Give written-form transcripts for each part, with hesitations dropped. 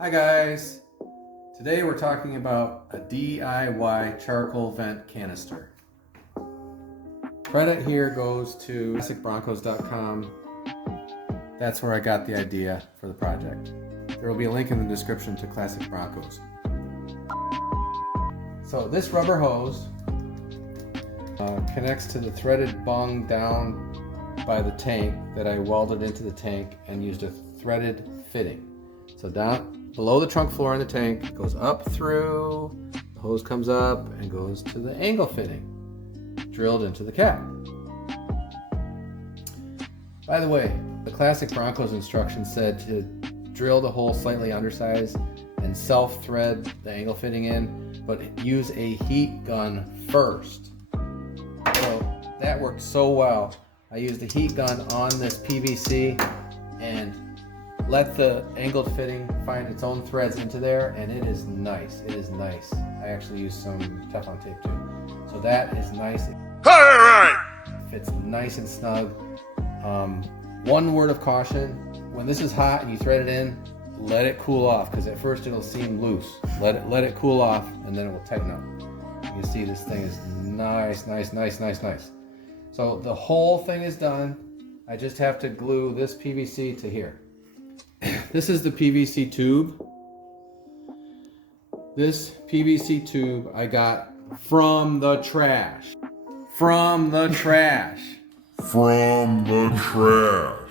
Hi guys! Today we're talking about a DIY charcoal vent canister. Credit here goes to ClassicBroncos.com. That's where I got the idea for the project. There will be a link in the description to Classic Broncos. So this rubber hose connects to the threaded bung down by the tank that I welded into the tank and used a threaded fitting. So down below the trunk floor in the tank, it goes up through, the hose comes up and goes to the angle fitting, drilled into the cap. By the way, the Classic Broncos instructions said to drill the hole slightly undersized and self-thread the angle fitting in, but use a heat gun first. So that worked so well. I used a heat gun on this PVC and let the angled fitting find its own threads into there, and it is nice. It is nice. I actually used some Teflon tape too. So that is nice. Alright! Fits nice and snug. One word of caution, when this is hot and you thread it in, let it cool off, because at first it'll seem loose. Let it cool off and then it will tighten up. You can see this thing is nice. So the whole thing is done. I just have to glue this PVC to here. This is the PVC tube. This PVC tube I got from the trash. From the trash. From the trash.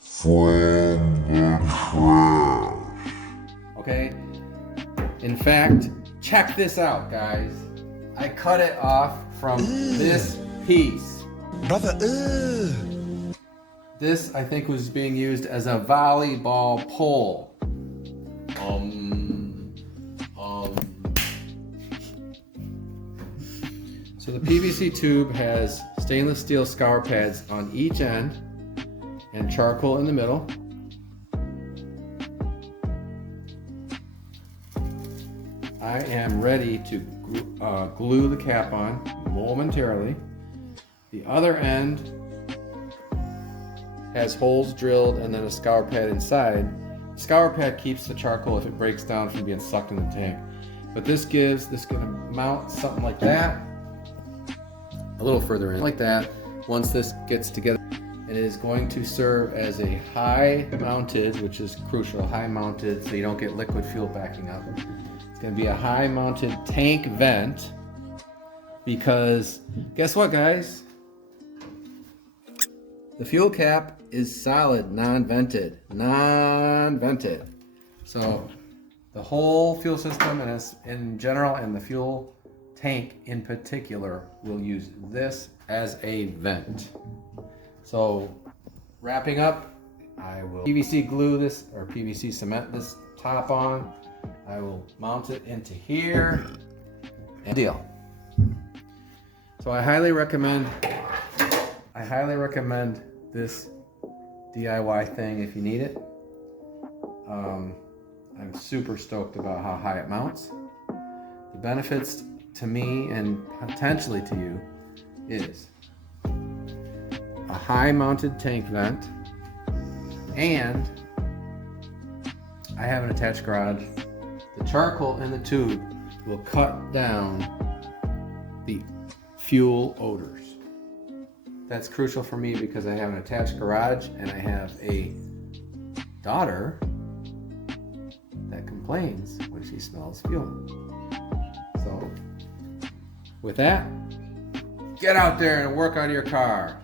From the trash. Okay? In fact, check this out, guys. I cut it off from this piece. Brother, This, I think, was being used as a volleyball pole. So the PVC tube has stainless steel scour pads on each end and charcoal in the middle. I am ready to glue the cap on momentarily. The other end has holes drilled and then a scour pad inside. The scour pad keeps the charcoal, if it breaks down, from being sucked in the tank. But this is going to mount something like that, a little further in, like that, once this gets together. And it is going to serve as a high mounted, which is crucial, high mounted, so you don't get liquid fuel backing up. It's going to be a high mounted tank vent, because guess what, guys? The fuel cap is solid, non-vented. So the whole fuel system, and in general, and the fuel tank in particular, will use this as a vent. So wrapping up, I will PVC glue this, or PVC cement this top on. I will mount it into here, and deal. So I highly recommend this DIY thing if you need it. I'm super stoked about how high it mounts. The benefits to me and potentially to you is a high mounted tank vent, and I have an attached garage. The charcoal in the tube will cut down the fuel odors. That's crucial for me because I have an attached garage and I have a daughter that complains when she smells fuel. So with that, get out there and work on your car.